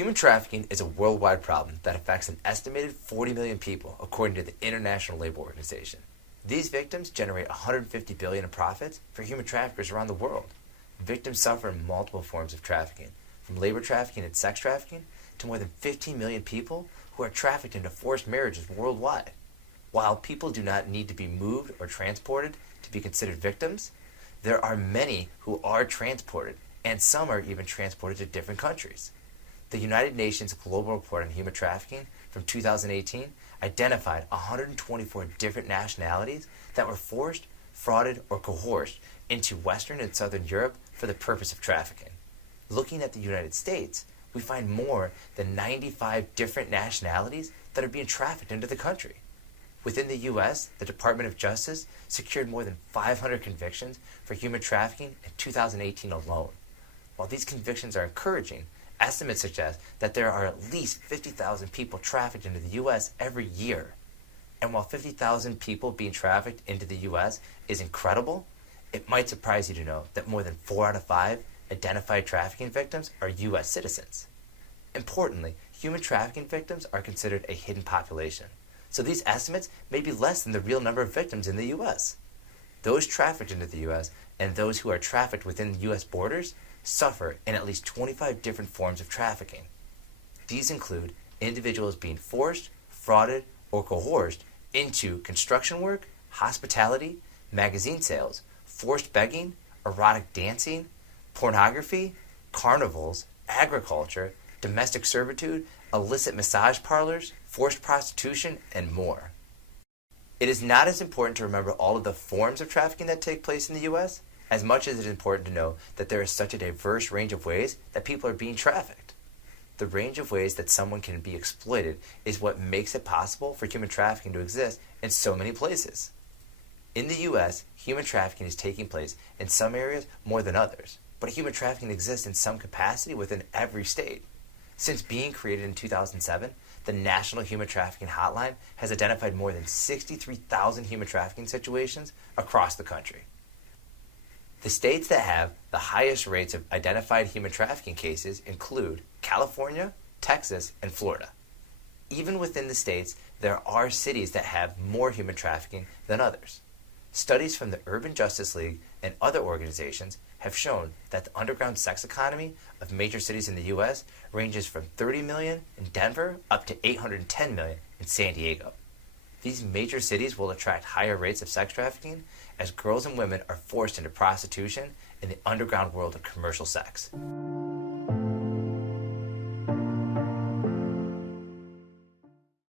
Human trafficking is a worldwide problem that affects an estimated 40 million people, according to the International Labor Organization. These victims generate $150 billion in profits for human traffickers around the world. Victims suffer in multiple forms of trafficking, from labor trafficking and sex trafficking to more than 15 million people who are trafficked into forced marriages worldwide. While people do not need to be moved or transported to be considered victims, there are many who are transported, and some are even transported to different countries. The United Nations Global Report on Human Trafficking from 2018 identified 124 different nationalities that were forced, frauded, or coerced into Western and Southern Europe for the purpose of trafficking. Looking at the United States, we find more than 95 different nationalities that are being trafficked into the country. Within the U.S., the Department of Justice secured more than 500 convictions for human trafficking in 2018 alone. While these convictions are encouraging, estimates suggest that there are at least 50,000 people trafficked into the U.S. every year. And while 50,000 people being trafficked into the U.S. is incredible, it might surprise you to know that more than 4 out of 5 identified trafficking victims are U.S. citizens. Importantly, human trafficking victims are considered a hidden population, so these estimates may be less than the real number of victims in the U.S. Those trafficked into the U.S. and those who are trafficked within U.S. borders suffer in at least 25 different forms of trafficking. These include individuals being forced, frauded, or coerced into construction work, hospitality, magazine sales, forced begging, erotic dancing, pornography, carnivals, agriculture, domestic servitude, illicit massage parlors, forced prostitution, and more. It is not as important to remember all of the forms of trafficking that take place in the U.S. as much as it is important to know that there is such a diverse range of ways that people are being trafficked. The range of ways that someone can be exploited is what makes it possible for human trafficking to exist in so many places. In the U.S., human trafficking is taking place in some areas more than others, but human trafficking exists in some capacity within every state. Since being created in 2007, the National Human Trafficking Hotline has identified more than 63,000 human trafficking situations across the country. The states that have the highest rates of identified human trafficking cases include California, Texas, and Florida. Even within the states, there are cities that have more human trafficking than others. Studies from the Urban Justice League and other organizations have shown that the underground sex economy of major cities in the U.S. ranges from 30 million in Denver up to 810 million in San Diego. These major cities will attract higher rates of sex trafficking as girls and women are forced into prostitution in the underground world of commercial sex.